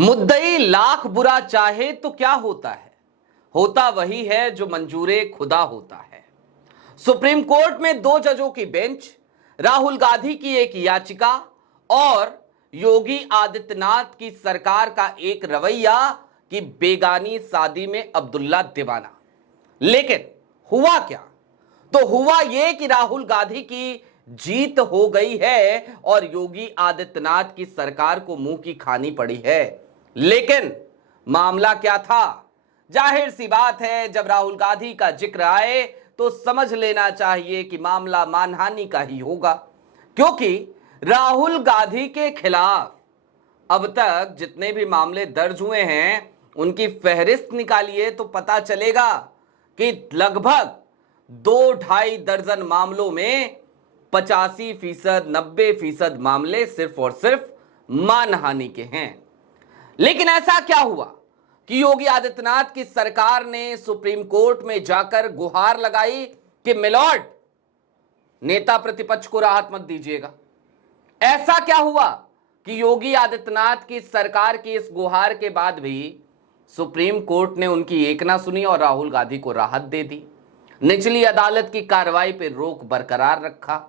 मुद्दई लाख बुरा चाहे तो क्या होता है, होता वही है जो मंजूरे खुदा होता है। सुप्रीम कोर्ट में दो जजों की बेंच, राहुल गांधी की एक याचिका और योगी आदित्यनाथ की सरकार का एक रवैया कि बेगानी शादी में अब्दुल्ला दीवाना। लेकिन हुआ क्या? तो हुआ यह कि राहुल गांधी की जीत हो गई है और योगी आदित्यनाथ की सरकार को मुंह की खानी पड़ी है। लेकिन मामला क्या था? जाहिर सी बात है, जब राहुल गांधी का जिक्र आए तो समझ लेना चाहिए कि मामला मानहानि का ही होगा, क्योंकि राहुल गांधी के खिलाफ अब तक जितने भी मामले दर्ज हुए हैं उनकी फहरिस्त निकालिए तो पता चलेगा कि लगभग 2-2.5 दर्जन मामलों में 85%, 90% मामले सिर्फ और सिर्फ मानहानि के हैं। लेकिन ऐसा क्या हुआ कि योगी आदित्यनाथ की सरकार ने सुप्रीम कोर्ट में जाकर गुहार लगाई कि मिलॉर्ड, नेता प्रतिपक्ष को राहत मत दीजिएगा। ऐसा क्या हुआ कि योगी आदित्यनाथ की सरकार की इस गुहार के बाद भी सुप्रीम कोर्ट ने उनकी एक ना सुनी और राहुल गांधी को राहत दे दी, निचली अदालत की कार्रवाई पर रोक बरकरार रखा।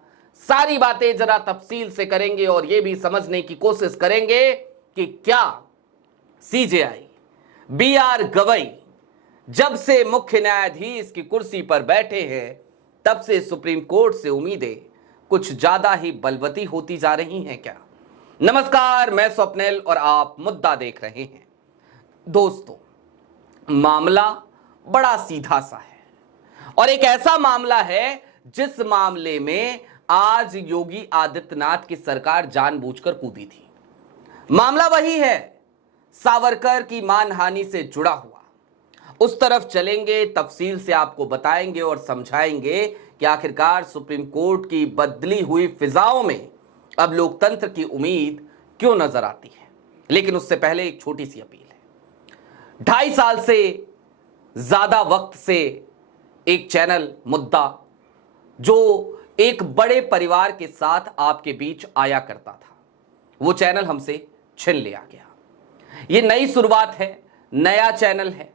सारी बातें जरा तफसील से करेंगे और यह भी समझने की कोशिश करेंगे कि क्या सीजेआई बीआर गवई जब से मुख्य न्यायाधीश की कुर्सी पर बैठे हैं तब से सुप्रीम कोर्ट से उम्मीदें कुछ ज्यादा ही बलवती होती जा रही हैं क्या? नमस्कार, मैं स्वप्निल और आप मुद्दा देख रहे हैं। दोस्तों, मामला बड़ा सीधा सा है और एक ऐसा मामला है जिस मामले में आज योगी आदित्यनाथ की सरकार जानबूझकर कूदी थी। मामला वही है, सावरकर की मानहानि से जुड़ा हुआ। उस तरफ चलेंगे, तफसील से आपको बताएंगे और समझाएंगे कि आखिरकार सुप्रीम कोर्ट की बदली हुई फिजाओं में अब लोकतंत्र की उम्मीद क्यों नजर आती है। लेकिन उससे पहले एक छोटी सी अपील है। 2.5 साल से ज्यादा वक्त से एक चैनल मुद्दा, जो एक बड़े परिवार के साथ आपके बीच आया करता था, वो चैनल हमसे छीन लिया गया। ये नई शुरुआत है, नया चैनल है,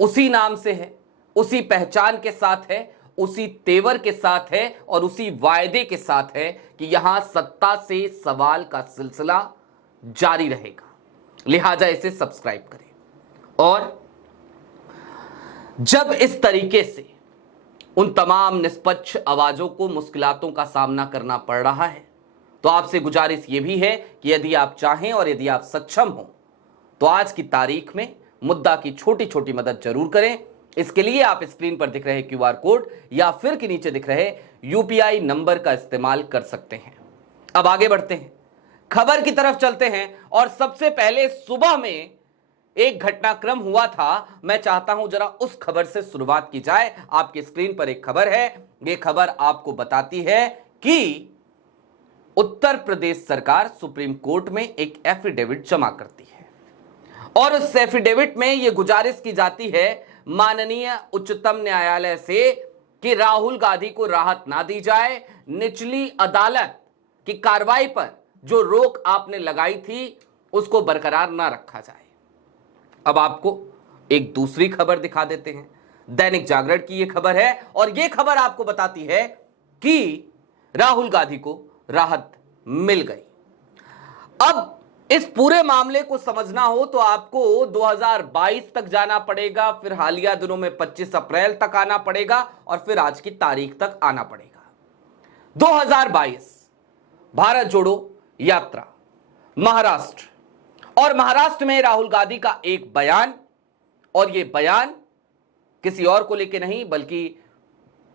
उसी नाम से है, उसी पहचान के साथ है, उसी तेवर के साथ है और उसी वायदे के साथ है कि यहां सत्ता से सवाल का सिलसिला जारी रहेगा। लिहाजा इसे सब्सक्राइब करें। और जब इस तरीके से उन तमाम निष्पक्ष आवाजों को मुश्किलातों का सामना करना पड़ रहा है, तो आपसे गुजारिश यह भी है कि यदि आप चाहें और यदि आप सक्षम हो तो आज की तारीख में मुद्दा की छोटी छोटी मदद जरूर करें। इसके लिए आप स्क्रीन पर दिख रहे क्यूआर कोड या फिर के नीचे दिख रहे यूपीआई नंबर का इस्तेमाल कर सकते हैं। अब आगे बढ़ते हैं, खबर की तरफ चलते हैं। और सबसे पहले सुबह में एक घटनाक्रम हुआ था, मैं चाहता हूं जरा उस खबर से शुरुआत की जाए। आपकी स्क्रीन पर एक खबर है, यह खबर आपको बताती है कि उत्तर प्रदेश सरकार सुप्रीम कोर्ट में एक एफिडेविट जमा करती है और उस एफिडेविट में यह गुजारिश की जाती है माननीय उच्चतम न्यायालय से कि राहुल गांधी को राहत ना दी जाए, निचली अदालत की कार्रवाई पर जो रोक आपने लगाई थी उसको बरकरार ना रखा जाए। अब आपको एक दूसरी खबर दिखा देते हैं, दैनिक जागरण की यह खबर है और यह खबर आपको बताती है कि राहुल गांधी को राहत मिल गई। अब इस पूरे मामले को समझना हो तो आपको 2022 तक जाना पड़ेगा, फिर हालिया दिनों में 25 अप्रैल तक आना पड़ेगा और फिर आज की तारीख तक आना पड़ेगा। 2022 भारत जोड़ो यात्रा, महाराष्ट्र, और महाराष्ट्र में राहुल गांधी का एक बयान, और यह बयान किसी और को लेकर नहीं बल्कि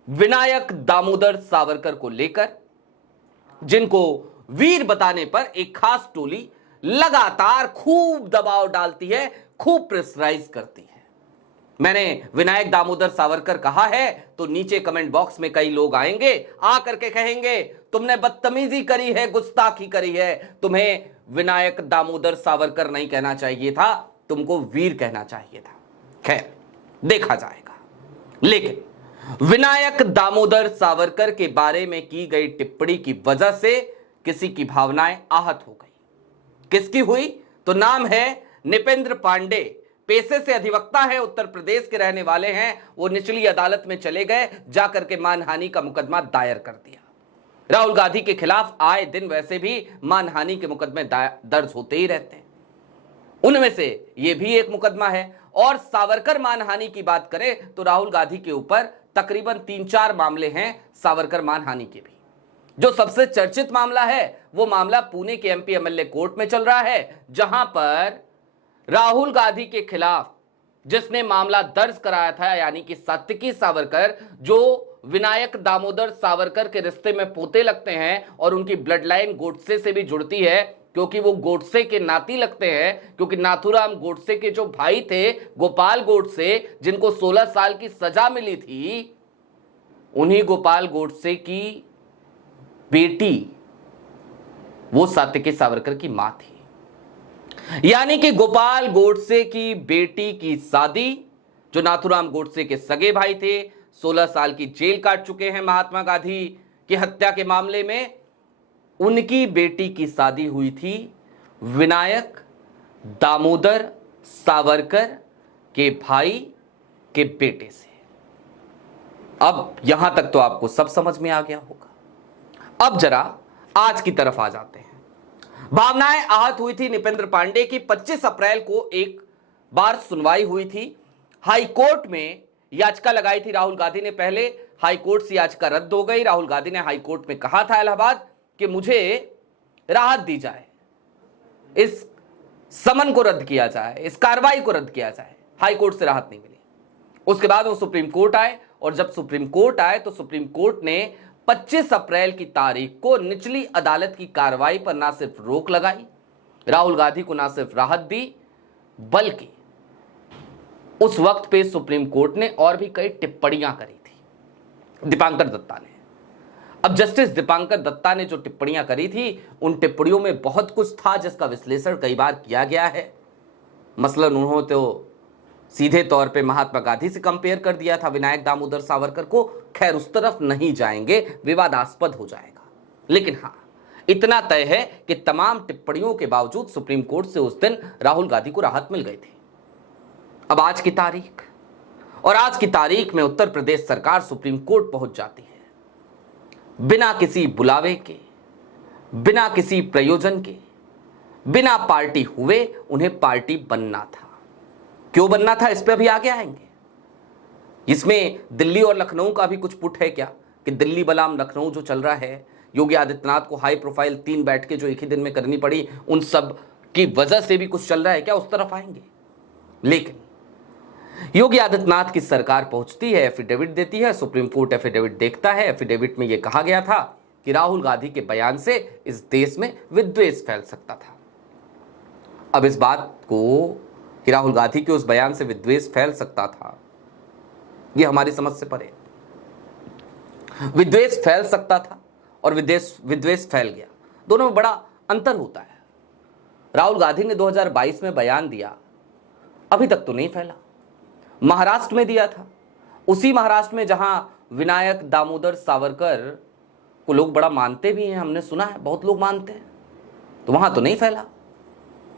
विनायक दामोदर सावरकर को लेकर, जिनको वीर बताने पर एक खास टोली लगातार खूब दबाव डालती है, खूब प्रेशराइज करती है। मैंने विनायक दामोदर सावरकर कहा है तो नीचे कमेंट बॉक्स में कई लोग आएंगे, आकर के कहेंगे तुमने बदतमीजी करी है, गुस्ताखी करी है, तुम्हें विनायक दामोदर सावरकर नहीं कहना चाहिए था, तुमको वीर कहना चाहिए था। खैर, देखा जाएगा। लेकिन विनायक दामोदर सावरकर के बारे में की गई टिप्पणी की वजह से किसी की भावनाएं आहत हो गई। किसकी हुई? तो नाम है निपेंद्र पांडे। पेशे से अधिवक्ता है, उत्तर प्रदेश के रहने वाले हैं। वो निचली अदालत में चले गए, जाकर के मानहानि का मुकदमा दायर कर दिया। राहुल गांधी के खिलाफ आए दिन वैसे भी मानहानि के मुकदमे दर्ज होते ही रहते हैं, उनमें से यह भी एक मुकदमा है। और सावरकर मानहानि की बात करें तो राहुल गांधी के ऊपर तकरीबन 3-4 मामले हैं सावरकर मानहानि के भी। जो सबसे चर्चित मामला है वो मामला पुणे के एमपी एमएलए कोर्ट में चल रहा है, जहां पर राहुल गांधी के खिलाफ जिसने मामला दर्ज कराया था, यानी कि सात्विकी सावरकर, जो विनायक दामोदर सावरकर के रिश्ते में पोते लगते हैं और उनकी ब्लड लाइन गोडसे से भी जुड़ती है, क्योंकि वो गोडसे के नाती लगते हैं। क्योंकि नाथूराम गोडसे के जो भाई थे गोपाल गोडसे, जिनको 16 साल की सजा मिली थी, उन्हीं गोपाल गोडसे की बेटी वो सात्विकी सावरकर की मां थी। यानी कि गोपाल गोडसे की बेटी की शादी, जो नाथूराम गोडसे के सगे भाई थे, 16 साल की जेल काट चुके हैं महात्मा गांधी की हत्या के मामले में, उनकी बेटी की शादी हुई थी विनायक दामोदर सावरकर के भाई के बेटे से। अब यहां तक तो आपको सब समझ में आ गया होगा। अब जरा आज की तरफ आ जाते हैं। भावनाएं आहत हुई थी निपेंद्र पांडे की। 25 अप्रैल को एक बार सुनवाई हुई थी। हाई कोर्ट में याचिका लगाई थी राहुल गांधी ने। पहले हाई कोर्ट से याचिका रद्द हो गई। राहुल गांधी ने हाई कोर्ट में कहा था इलाहाबाद कि मुझे राहत दी जाए, इस समन को रद्द किया जाए, इस कार्रवाई को रद्द किया जाए। हाई कोर्ट से राहत नहीं मिली। उसके बाद वो सुप्रीम कोर्ट आए, और जब सुप्रीम कोर्ट आए तो सुप्रीम कोर्ट ने 25 अप्रैल की तारीख को निचली अदालत की कार्रवाई पर ना सिर्फ रोक लगाई, राहुल गांधी को ना सिर्फ राहत दी, बल्कि उस वक्त पे सुप्रीम कोर्ट ने और भी कई टिप्पणियां करी थी दीपांकर दत्ता ने। अब जस्टिस दीपांकर दत्ता ने जो टिप्पणियां करी थी, उन टिप्पणियों में बहुत कुछ था जिसका विश्लेषण कई बार किया गया है। मसलन उन्होंने तो सीधे तौर पे महात्मा गांधी से कंपेयर कर दिया था विनायक दामोदर सावरकर को। खैर उस तरफ नहीं जाएंगे, विवादास्पद हो जाएगा। लेकिन हां, इतना तय है कि तमाम टिप्पणियों के बावजूद सुप्रीम कोर्ट से उस दिन राहुल गांधी को राहत मिल गई थी। अब आज की तारीख, और आज की तारीख में उत्तर प्रदेश सरकार सुप्रीम कोर्ट पहुंच जाती है। बिना किसी बुलावे के, बिना किसी प्रयोजन के, बिना पार्टी हुए उन्हें पार्टी बनना था। क्यों बनना था, इस पे भी आगे आएंगे। इसमें दिल्ली और लखनऊ का भी कुछ पुट है क्या, कि दिल्ली बनाम लखनऊ जो चल रहा है, योगी आदित्यनाथ को हाई प्रोफाइल 3 बैठकें जो एक ही दिन में करनी पड़ी, उन सब की वजह से भी कुछ चल रहा है क्या, उस तरफ आएंगे। लेकिन योगी आदित्यनाथ की सरकार पहुंचती है, एफिडेविट देती है, सुप्रीम कोर्ट एफिडेविट देखता है। एफिडेविट में यह कहा गया था कि राहुल गांधी के बयान से इस देश में विद्वेष फैल सकता था। अब इस बात को कि राहुल गांधी के उस बयान से विद्वेष फैल सकता था, यह हमारी समझ से परे। विद्वेष फैल सकता था और विद्वेष फैल गया, दोनों में बड़ा अंतर होता है। राहुल गांधी ने 2022 में बयान दिया, अभी तक तो नहीं फैला। महाराष्ट्र में दिया था, उसी महाराष्ट्र में जहां विनायक दामोदर सावरकर को लोग बड़ा मानते भी हैं, हमने सुना है बहुत लोग मानते हैं, तो वहां तो नहीं फैला।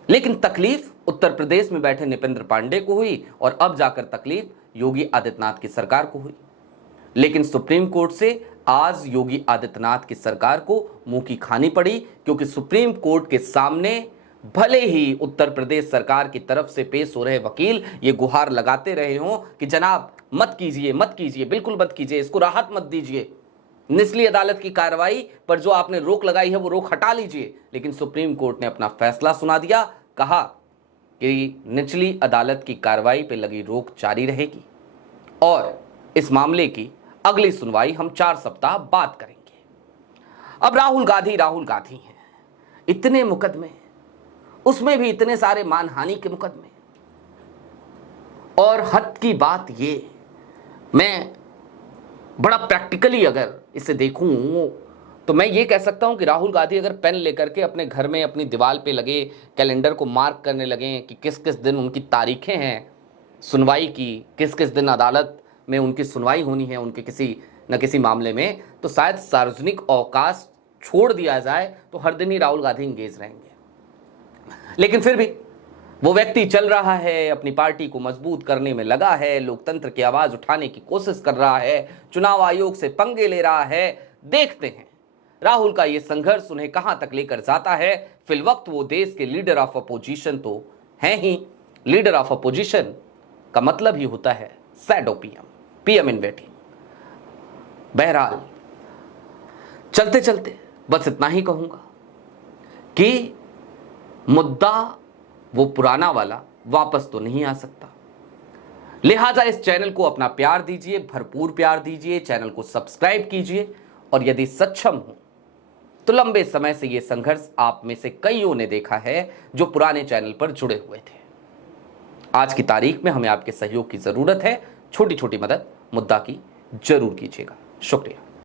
लेकिन तकलीफ उत्तर प्रदेश में बैठे निपेंद्र पांडे को हुई, और अब जाकर तकलीफ योगी आदित्यनाथ की सरकार को हुई। लेकिन सुप्रीम कोर्ट से आज योगी आदित्यनाथ की सरकार को मुंह की खानी पड़ी, क्योंकि सुप्रीम कोर्ट के सामने भले ही उत्तर प्रदेश सरकार की तरफ से पेश हो रहे वकील ये गुहार लगाते रहे हों कि जनाब मत कीजिए, मत कीजिए, बिल्कुल मत कीजिए, इसको राहत मत दीजिए, निचली अदालत की कार्रवाई पर जो आपने रोक लगाई है वो रोक हटा लीजिए। लेकिन सुप्रीम कोर्ट ने अपना फैसला सुना दिया, कहा कि निचली अदालत की कार्रवाई पर लगी रोक जारी रहेगी और इस मामले की अगली सुनवाई हम 4 सप्ताह बाद करेंगे। अब राहुल गांधी हैं, इतने मुकदमे, उसमें भी इतने सारे मानहानि के मुकदमे, और हद की बात ये, मैं बड़ा प्रैक्टिकली अगर इसे देखूं तो मैं ये कह सकता हूं कि राहुल गांधी अगर पेन लेकर के अपने घर में अपनी दीवार पे लगे कैलेंडर को मार्क करने लगे कि किस किस दिन उनकी तारीखें हैं सुनवाई की, किस किस दिन अदालत में उनकी सुनवाई होनी है उनके किसी न किसी मामले में, तो शायद सार्वजनिक अवकाश छोड़ दिया जाए तो हर दिन ही राहुल गांधी इंगेज रहेंगे। लेकिन फिर भी वो व्यक्ति चल रहा है, अपनी पार्टी को मजबूत करने में लगा है, लोकतंत्र की आवाज उठाने की कोशिश कर रहा है, चुनाव आयोग से पंगे ले रहा है। देखते हैं राहुल का ये संघर्ष उन्हें कहां तक लेकर जाता है। फिलवक्त वो देश के लीडर ऑफ अपोजिशन तो हैं ही। लीडर ऑफ अपोजिशन का मतलब ही होता है shadow PM, PM in waiting. बहरहाल चलते चलते बस इतना ही कहूंगा कि मुद्दा वो पुराना वाला वापस तो नहीं आ सकता। लिहाजा इस चैनल को अपना प्यार दीजिए, भरपूर प्यार दीजिए, चैनल को सब्सक्राइब कीजिए और यदि सक्षम हो तो लंबे समय से ये संघर्ष आप में से कईयों ने देखा है जो पुराने चैनल पर जुड़े हुए थे। आज की तारीख में हमें आपके सहयोग की जरूरत है। छोटी छोटी मदद मुद्दा की जरूर कीजिएगा। शुक्रिया।